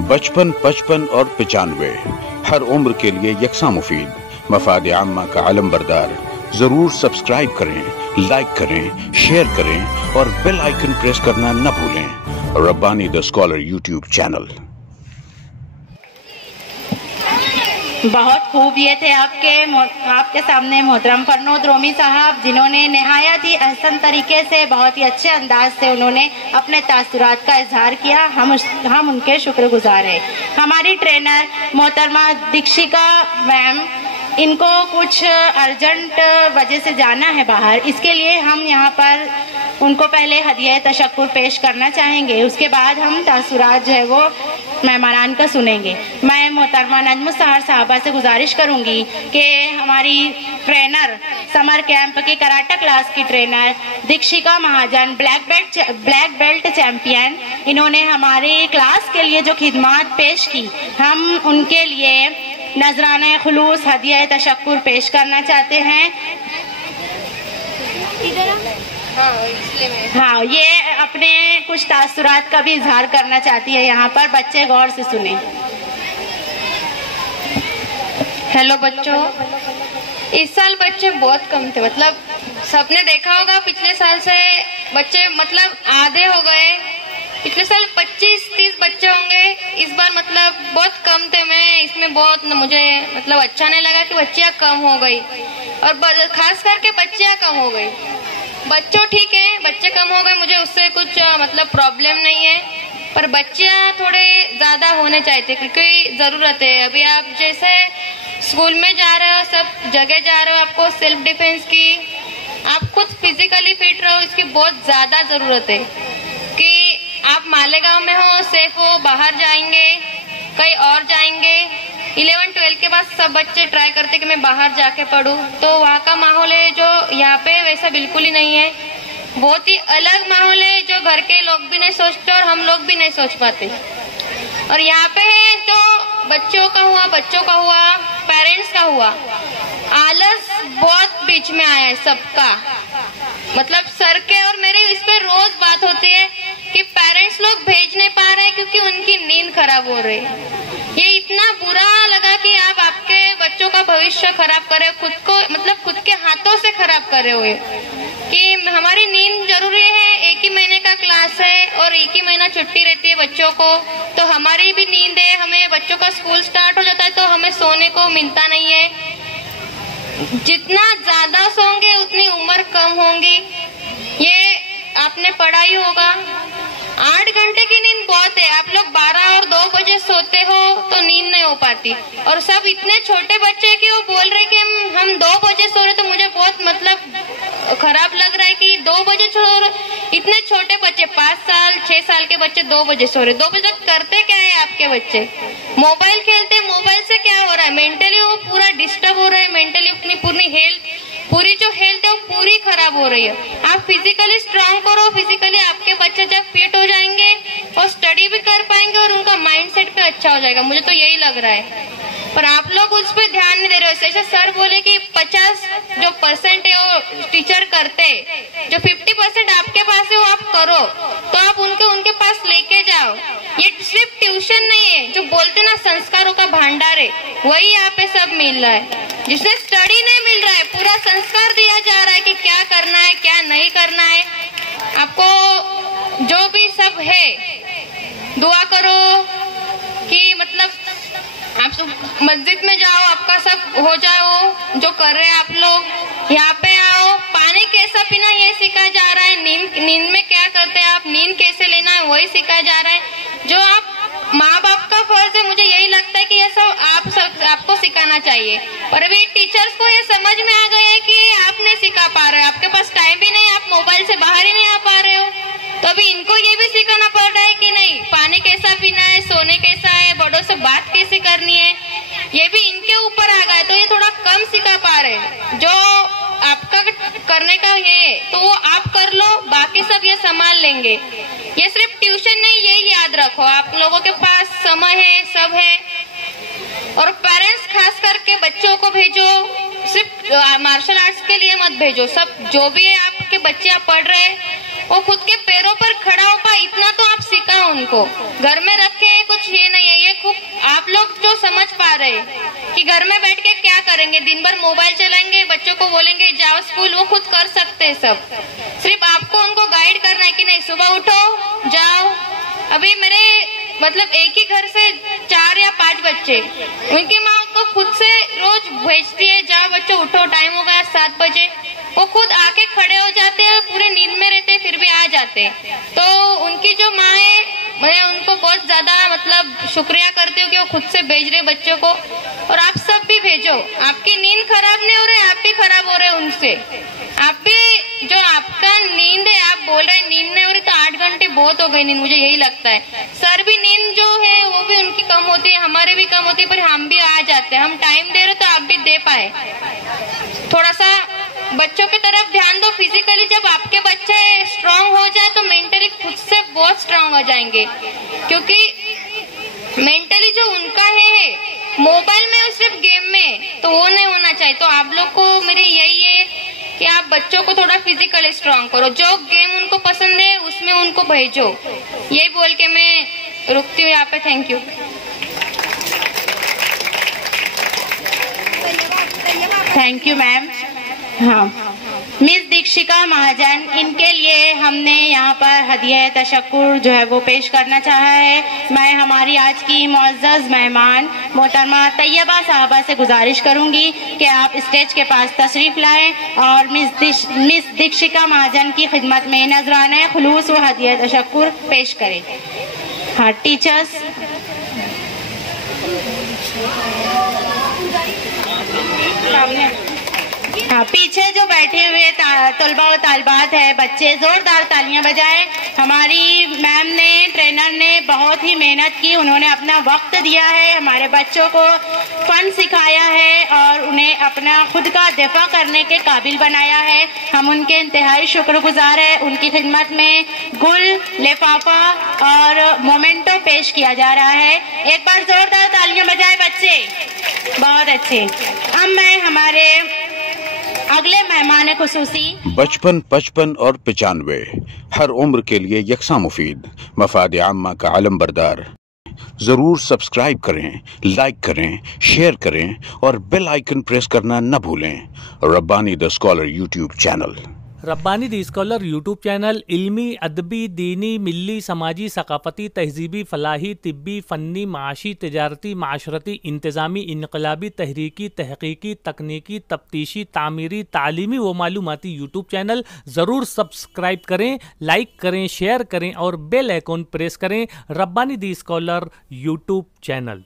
55, 55 और 95 हर उम्र के लिए यकसा मुफीद, मफाद आम्मा का आलम बरदार। जरूर सब्सक्राइब करें, लाइक करें, शेयर करें और बेल आइकन प्रेस करना न भूलें। Rabbani the scholar YouTube channel. बहुत खूब ये थे आपके सामने मोहतरम फरनोद रोमी साहब, जिन्होंने नहायत ही अहसन तरीके से, बहुत ही अच्छे अंदाज से उन्होंने अपने तासुरात का इजहार किया। हम उनके शुक्रगुजार हैं। हमारी ट्रेनर मोहतरमा दीक्षिका मैम, इनको कुछ अर्जेंट वजह से जाना है बाहर, इसके लिए हम यहाँ पर उनको पहले हदिया तशक्कुर पेश करना चाहेंगे। उसके बाद हम तासुरात जो है वो मेहमानान का सुनेंगे। मैं मोहतरमा नजमुस सहर साहबा से गुजारिश करूंगी कि हमारी ट्रेनर, समर कैंप की कराटा क्लास की ट्रेनर दीक्षिका महाजन, ब्लैक बेल्ट चैंपियन, इन्होंने हमारी क्लास के लिए जो खिदमात पेश की, हम उनके लिए नजराने खुलूस हदिया तशक्कुर पेश करना चाहते हैं। हाँ, ये अपने कुछ तासुरात का भी इजहार करना चाहती है। यहाँ पर बच्चे गौर से सुने। हेलो बच्चों, इस साल बच्चे बहुत कम थे। मतलब सबने देखा होगा पिछले साल से बच्चे मतलब आधे हो गए। पिछले साल 25-30 बच्चे होंगे, इस बार मतलब बहुत कम थे। मैं इसमें बहुत मुझे मतलब अच्छा नहीं लगा कि बच्चियां कम हो गई, और खास करके बच्चियां कम हो गई। बच्चों ठीक है, बच्चे कम हो गए, मुझे उससे कुछ मतलब प्रॉब्लम नहीं है, पर बच्चियां थोड़े ज्यादा होने चाहिए क्योंकि जरूरत है। अभी आप जैसे स्कूल में जा रहे हो, सब जगह जा रहे हो, आपको सेल्फ डिफेंस की, आप खुद फिजिकली फिट रहो, इसकी बहुत ज्यादा जरूरत है। कि आप मालेगांव में हो, सेफ हो, बाहर जाएंगे, कहीं और जाएंगे। 11-12 के बाद सब बच्चे ट्राई करते कि मैं बाहर जाके पढूं, तो वहाँ का माहौल है जो यहाँ पे वैसा बिल्कुल ही नहीं है। बहुत ही अलग माहौल है जो घर के लोग भी नहीं सोचते और हम लोग भी नहीं सोच पाते। और यहाँ पे है जो बच्चों का हुआ, पेरेंट्स का हुआ, आलस बहुत बीच में आया है सबका। मतलब सर के और मेरे इस पे रोज बात होती है कि पेरेंट्स लोग भेज नहीं पा रहे क्योंकि उनकी नींद खराब हो रही है। ये इतना बुरा लगा कि आप आपके बच्चों का भविष्य खराब करे, खुद को मतलब खुद के हाथों से खराब करे हुए। कि हमारी नींद जरूरी है, 1 ही महीने का क्लास है और 1 ही महीना छुट्टी रहती है बच्चों को, तो हमारी भी नींद है। हमें बच्चों का स्कूल स्टार्ट हो जाता है तो हमें सोने को मिलता नहीं है। जितना ज्यादा सोंगे उतनी उम्र कम होंगी। ये आपने पढ़ा ही होगा, 8 घंटे की नींद बहुत है। आप लोग 12 और 2 बजे सोते हो तो नींद नहीं हो पाती। और सब इतने छोटे बच्चे कि वो बोल रहे कि हम 2 बजे सो रहे, तो मुझे बहुत मतलब खराब लग रहा है कि 2 बजे सो रहे। इतने छोटे बच्चे, 5 साल 6 साल के बच्चे 2 बजे सो रहे। 2 बजे तक करते क्या है आपके बच्चे? मोबाइल खेलते। मोबाइल से क्या हो रहा है? मेंटली वो पूरा डिस्टर्ब हो रहा है। मेंटली अपनी पूरी जो हेल्थ है वो पूरी खराब हो रही है। आप फिजिकली स्ट्रांग करो, फिजिकली आपके बच्चे जब फिट हो जाएंगे और स्टडी भी कर पाएंगे और उनका माइंडसेट भी अच्छा हो जाएगा। मुझे तो यही लग रहा है, पर आप लोग उस पर ध्यान नहीं दे रहे हो। जैसे सर बोले कि 50% है वो टीचर करते, जो 50% आपके पास है वो आप करो, तो आप उनके पास लेके जाओ। ये सिर्फ ट्यूशन नहीं है, जो बोलते ना संस्कारों का भंडार है, वही यहाँ पे सब मिल रहा है। जिसमें स्टडी नहीं मिल रहा है, पूरा संस्कार दिया जा रहा है कि क्या करना है क्या नहीं करना है। आपको जो भी सब है, दुआ करो कि मतलब आप मस्जिद में जाओ, आपका सब हो जाओ जो कर रहे हैं आप लोग। यहाँ पे आओ, पानी कैसा पीना ये सिखाया जा रहा है। नींद में क्या करते हैं आप, नींद कैसे लेना है वही सिखाया जा रहा है। जो आप माँ बाप का फर्ज है, मुझे यही लगता है कि ये सब आपको सिखाना चाहिए। पर अभी टीचर्स को ये समझ में आ गया है कि आप नहीं सिखा पा रहे हो, आपके पास टाइम भी नहीं, आप मोबाइल से बाहर ही नहीं आ पा रहे हो, तो अभी इनको ये भी सिखाना पड़ रहा है कि नहीं, पानी कैसा पीना है, सोने कैसा है, बड़ों से बात कैसे करनी है, ये भी इनके ऊपर आ गया। तो ये थोड़ा कम सिखा पा रहे हैं। जो आपका करने का है तो वो आप कर लो, बाकी सब ये संभाल लेंगे। ये सिर्फ ट्यूशन नहीं, ये याद रखो, आप लोगों के पास समय है, सब है। और पेरेंट्स खास करके बच्चों को भेजो, सिर्फ मार्शल आर्ट्स के लिए मत भेजो। सब जो भी है आपके बच्चे आप पढ़ रहे हैं वो खुद के पैरों पर खड़ा हो पाए, इतना तो आप सिखाओ उनको। घर में रखे कुछ ये नहीं गए कि घर में बैठ के क्या करेंगे, दिन भर मोबाइल चलाएंगे, बच्चों को बोलेंगे जाओ स्कूल, वो खुद कर सकते हैं सब, सिर्फ आपको उनको गाइड करना है कि नहीं सुबह उठो जाओ। अभी मेरे मतलब एक ही घर से 4 या 5 बच्चे, उनकी माँ उनको खुद से रोज भेजती है जाओ बच्चों उठो, टाइम हो गया 7 बजे, वो खुद आके खड़े हो जाते हैं, पूरे नींद में रहते फिर भी आ जाते। तो उनकी जो माँ है, मैं उनको बहुत ज्यादा मतलब शुक्रिया करती हूँ कि वो खुद से भेज रहे बच्चों को, और आप सब भी भेजो। आपकी नींद खराब नहीं हो रही, आप भी खराब हो रहे उनसे। आप भी जो आपका नींद है, आप बोल रहे नींद नहीं हो रही, तो 8 घंटे बहुत हो गई नींद, मुझे यही लगता है। सर भी नींद जो है वो भी उनकी कम होती है, हमारे भी कम होती है, पर हम भी आ जाते हैं। हम टाइम दे रहे तो आप भी दे पाए। थोड़ा सा बच्चों की तरफ ध्यान दो। फिजिकली जब आपके बच्चे स्ट्रांग हो जाए तो मेंटली खुद से बहुत स्ट्रांग हो जाएंगे, क्योंकि मेंटली जो उनका है मोबाइल में और सिर्फ गेम में, तो वो नहीं होना चाहिए। तो आप लोग को मेरी यही है कि आप बच्चों को थोड़ा फिजिकली स्ट्रांग करो, जो गेम उनको पसंद है उसमें उनको भेजो। यही बोल के मैं रुकती हूँ यहाँ पे। Thank you. Thank you ma'am. हाँ, मिस दीक्षिका महाजन, इनके लिए हमने यहाँ पर हदिया तशक्कुर जो है वो पेश करना चाहा है। मैं हमारी आज की मुअज़्ज़ज़ मेहमान मोहतरमा तैयबा साहबा से गुजारिश करूंगी कि आप स्टेज के पास तशरीफ लाएं और मिस दीक्षिका महाजन की खिदमत में नजराना खुलूस व हदिया तशक्कुर पेश करें। हाँ टीचर्स, सामने। हाँ, पीछे जो बैठे हुए तलबा और तालिबात है, बच्चे जोरदार तालियां बजाएं। हमारी मैम ने, ट्रेनर ने बहुत ही मेहनत की, उन्होंने अपना वक्त दिया है, हमारे बच्चों को फन सिखाया है और उन्हें अपना खुद का दिफा करने के काबिल बनाया है। हम उनके इंतहाई शुक्रगुजार हैं। उनकी खिदमत में गुल, लिफाफा और मोमेंटो पेश किया जा रहा है। एक बार जोरदार तालियां बजाए बच्चे, बहुत अच्छे। अब मैं हमारे अगले मेहमान खुसूसी बचपन, 55 और 95 हर उम्र के लिए यकसा मुफीद मफाद आम्मा का आलम बरदार। जरूर सब्सक्राइब करें, लाइक करें, शेयर करें और बेल आइकन प्रेस करना न भूलें। Rabbani the scholar YouTube channel. Rabbani the scholar YouTube channel इल्मी, अदबी, दीनी, मिल्ली, समाजी, सकाफती, तहजीबी, फलाही, तिब्बी, फ़न्नी, माशी, तिजारती, माशरती, इंतज़ामी, इनकलाबी, तहरीकी, तहकीकी, तकनीकी, तफ्तीशी, तामीरी, तालीमी व मालूमाती यूट्यूब चैनल। ज़रूर सब्सक्राइब करें, लाइक करें, शेयर करें और बेल आइकन प्रेस करें। Rabbani the scholar YouTube channel.